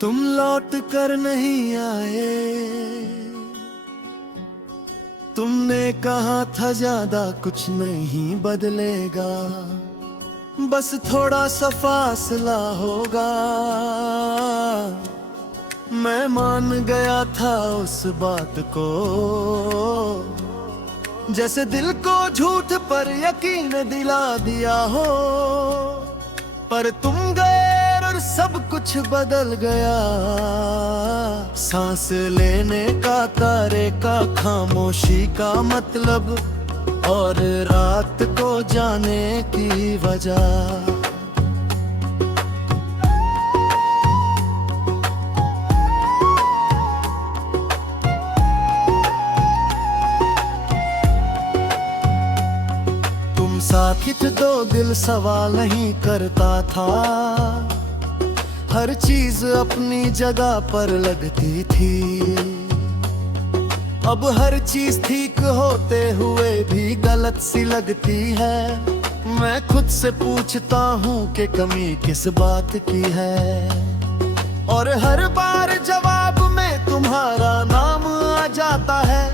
तुम लौट कर नहीं आए, तुमने कहा था ज्यादा कुछ नहीं बदलेगा, बस थोड़ा सा फासला होगा। मैं मान गया था उस बात को, जैसे दिल को झूठ पर यकीन दिला दिया हो। पर तुम गए और सब कुछ बदल गया, सांस लेने का तारे का खामोशी का मतलब, और रात को जाने की वजह। साकित दो दिल सवाल नहीं करता था, हर चीज अपनी जगह पर लगती थी। अब हर चीज ठीक होते हुए भी गलत सी लगती है। मैं खुद से पूछता हूँ कि कमी किस बात की है, और हर बार जवाब में तुम्हारा नाम आ जाता है।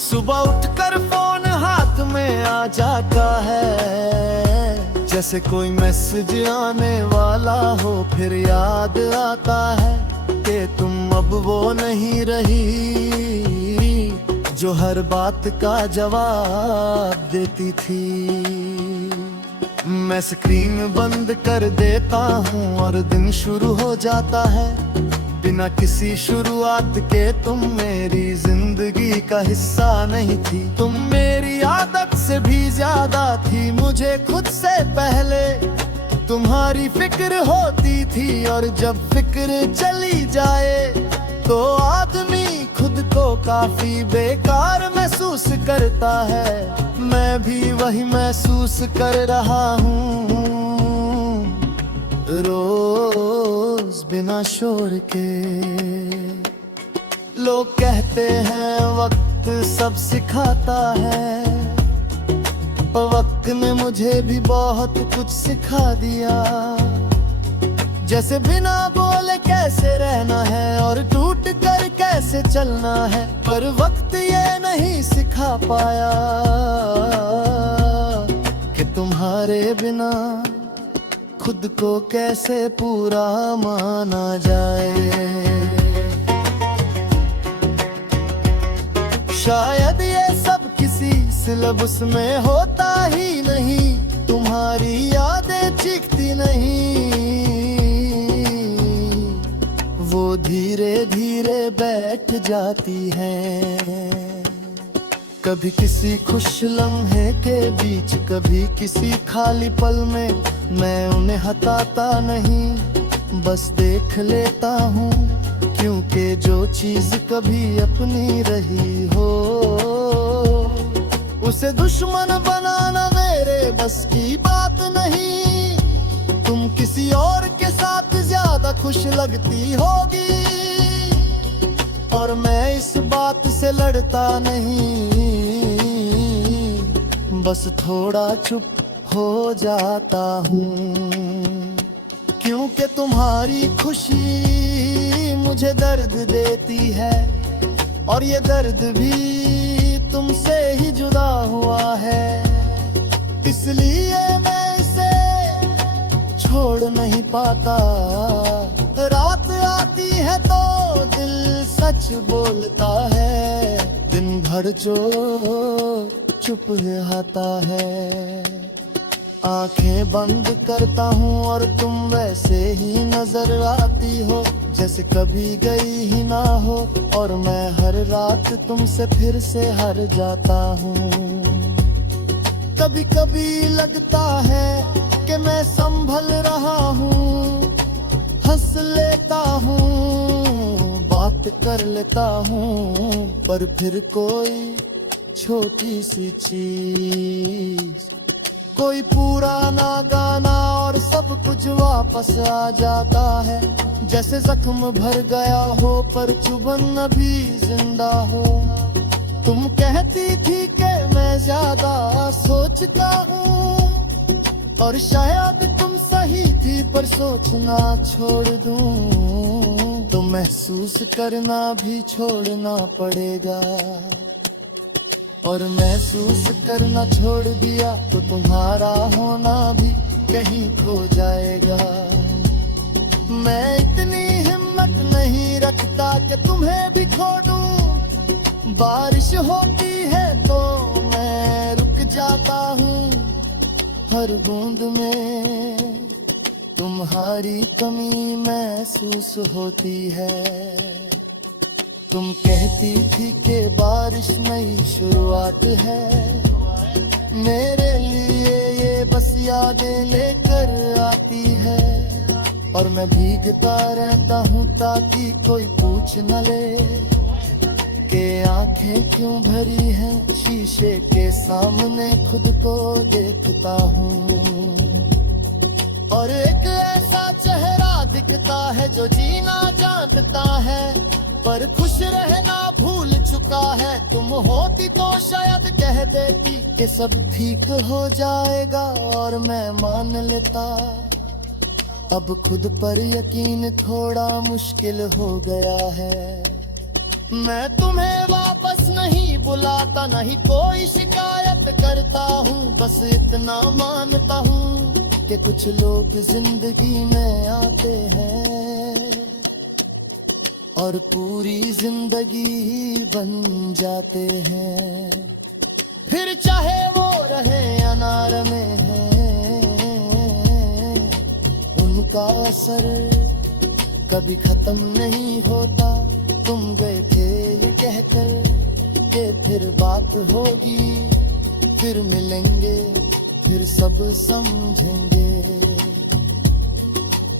सुबह उठकर फोन हाथ में आ जाता है, जैसे कोई मैसेज आने वाला हो। फिर याद आता है कि तुम अब वो नहीं रही जो हर बात का जवाब देती थी। मैं स्क्रीन बंद कर देता हूँ और दिन शुरू हो जाता है, बिना किसी शुरुआत के। तुम मेरी जिंदगी का हिस्सा नहीं थी, तुम मेरी आदत से भी ज्यादा थी। मुझे खुद से पहले तुम्हारी फिक्र होती थी, और जब फिक्र चली जाए तो आदमी खुद को काफी बेकार महसूस करता है। मैं भी वही महसूस कर रहा हूँ रोज बिना शोर के। लोग कहते हैं वक्त सब सिखाता है, वक्त ने मुझे भी बहुत कुछ सिखा दिया। जैसे बिना बोले कैसे रहना है और टूट कर कैसे चलना है। पर वक्त ये नहीं सिखा पाया कि तुम्हारे बिना खुद को कैसे पूरा माना जाए। शायद ये सब किसी सिलेबस में होता ही नहीं, तुम्हारी यादें चीखती नहीं, वो धीरे धीरे बैठ जाती हैं। कभी किसी खुश लम्हे के बीच, कभी किसी खाली पल में। मैं उन्हें हटाता नहीं, बस देख लेता हूँ, क्योंकि जो चीज कभी अपनी रही हो, उसे दुश्मन बनाना मेरे बस की बात नहीं। तुम किसी और के साथ ज्यादा खुश लगती होगी, और मैं इस बात से लड़ता नहीं, बस थोड़ा चुप हो जाता हूँ। क्योंकि तुम्हारी खुशी मुझे दर्द देती है, और ये दर्द भी तुमसे ही जुदा हुआ है। इसलिए मैं इसे छोड़ नहीं पाता। रात आती है तो दिल सच बोलता है, दिन भर जो चुप रहता है। आंखें बंद करता हूँ और तुम वैसे ही नजर आती हो, जैसे कभी गई ही ना हो। और मैं हर रात तुमसे फिर से हार जाता हूँ। कभी कभी लगता है कि मैं संभल रहा हूँ, हंस लेता हूँ, बात कर लेता हूँ, पर फिर कोई छोटी सी चीज, कोई पुराना गाना और सब कुछ वापस आ जाता है। जैसे जख्म भर गया हो पर चुभन अभी जिंदा हो। तुम कहती थी कि मैं ज्यादा सोचता हूँ, और शायद तुम सही थी, पर सोचना छोड़ दूँ। महसूस करना भी छोड़ना पड़ेगा, और महसूस करना छोड़ दिया तो तुम्हारा होना भी कहीं खो जाएगा। मैं इतनी हिम्मत नहीं रखता कि तुम्हें भी खो दूं। बारिश होती है तो मैं रुक जाता हूँ, हर बूंद में तुम्हारी कमी महसूस होती है। तुम कहती थी कि बारिश नई शुरुआत है, मेरे लिए ये बस यादें लेकर आती है। और मैं भीगता रहता हूँ ताकि कोई पूछ न ले कि आंखें क्यों भरी हैं। शीशे के सामने खुद को देखता हूँ, और एक ऐसा चेहरा दिखता है जो जीना जानता है, पर खुश रहना भूल चुका है। तुम होती तो शायद कह देती कि सब ठीक हो जाएगा, और मैं मान लेता। अब खुद पर यकीन थोड़ा मुश्किल हो गया है। मैं तुम्हें वापस नहीं बुलाता, नहीं कोई शिकायत करता हूँ, बस इतना मानता हूँ कि कुछ लोग जिंदगी में आते हैं और पूरी जिंदगी बन जाते हैं। फिर चाहे वो रहे अनार में है, उनका असर कभी खत्म नहीं होता। तुम गए थे ये कहकर कि फिर बात होगी, फिर मिलेंगे, फिर सब समझेंगे,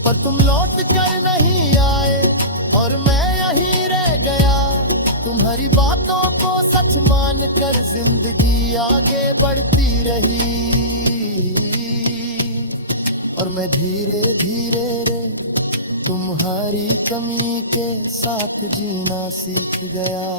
पर तुम लौट कर नहीं आए और मैं यहीं रह गया। तुम्हारी बातों को सच मान कर जिंदगी आगे बढ़ती रही, और मैं धीरे धीरे रे तुम्हारी कमी के साथ जीना सीख गया।